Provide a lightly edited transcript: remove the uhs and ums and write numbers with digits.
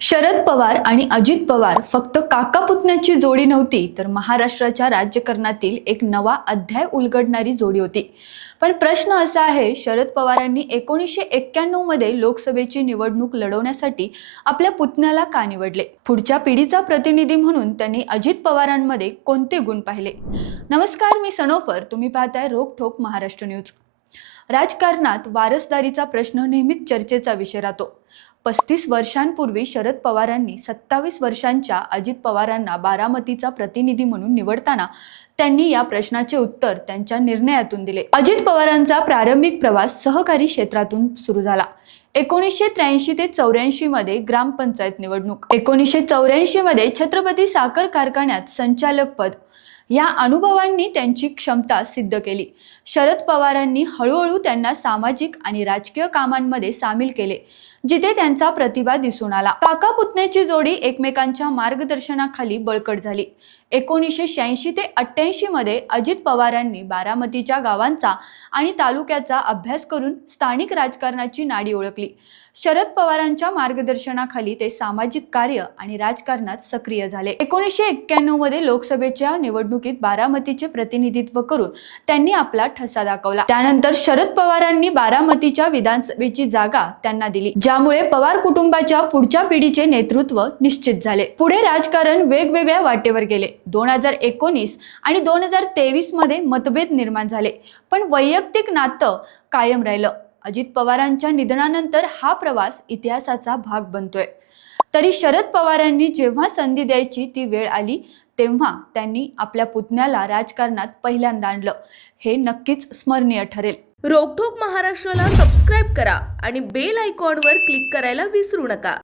शरद पवार आणि अजित पवार फक्त काका पुतण्याची जोडी नव्हती, तर महाराष्ट्राच्या राजकारणातील एक नवा अध्याय उलगडणारी जोडी होती। पण प्रश्न असा आहे, शरद पवारांनी 1991 मध्ये लोकसभेची निवडणूक लढवण्यासाठी आपल्या पुतण्याला का निवडले? पुढच्या पिढीचा प्रतिनिधी म्हणून त्यांनी अजित पवारांमध्ये कोणते गुण पाहिले? नमस्कार, मी सनोफर, तुम्ही पाहताय रोकठोक महाराष्ट्र न्यूज। राजकारणात वारसदारीचा प्रश्न नेहमीच चर्चेचा विषय राहतो। 35 वर्षांपूर्वी शरद पवारांनी 27 वर्षांच्या अजित पवारांना बारामतीचा प्रतिनिधी म्हणून निवडताना त्यांनी या प्रश्नाचे उत्तर त्यांच्या निर्णयातून दिले। अजित पवारांचा प्रारंभिक प्रवास सहकारी क्षेत्रातून सुरू झाला। 1983 ते 84 मध्ये ग्रामपंचायत निवडणूक, 1984 मध्ये छत्रपती साखर कारखान्यात संचालक पद, या अनुभवांनी त्यांची क्षमता सिद्ध केली। शरद पवारांनी हळूहळू त्यांना सामाजिक आणि राजकीय कामांमध्ये सामील केले, जिथे त्यांचा प्रतिभा दिसून आला। काका पुतण्याची जोडी एकमेकांच्या मार्गदर्शनाखाली बळकट झाली। 1986 ते 88 मध्ये अजित पवारांनी बारामतीच्या गावांचा आणि तालुक्याचा अभ्यास करून स्थानिक राजकारणाची नाडी ओळखली। शरद पवारांच्या मार्गदर्शनाखाली ते सामाजिक कार्य आणि राजकारणात सक्रिय झाले। 1991 मध्ये लोकसभेच्या निवडणुकीत बारामतीचे प्रतिनिधित्व करून त्यांनी आपला ठसा दाखवला। त्यानंतर शरद पवारांनी बारामतीच्या विधानसभेची जागा त्यांना दिली, ज्यामुळे पवार कुटुंबाच्या पुढच्या पिढीचे नेतृत्व निश्चित झाले। पुढे राजकारण वेगवेगळ्या वाटेवर गेले। 2019 आणि 2023 मध्ये मतभेद निर्माण झाले, पण वैयक्तिक नातं कायम राहिलं। अजित पवारांच्या निधनानंतर हा प्रवास इतिहासाचा भाग बनतोय। तरी शरद पवारांनी जेव्हा संधी द्यायची ती वेळ आली, तेव्हा त्यांनी आपल्या पुतण्याला राजकारणात पहिल्यांदा आणलं। हे नक्कीच स्मरणीय ठरेल। रोकठोक महाराष्ट्राला सबस्क्राईब करा आणि बेल आयकॉनवर क्लिक करायला विसरू नका।